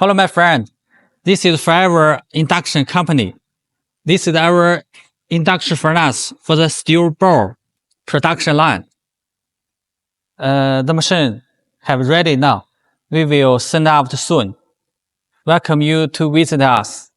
Hello, my friend. This is for our induction company. This is our induction furnace for the steel ball production line. The machine have ready now. We will send out soon. Welcome you to visit us.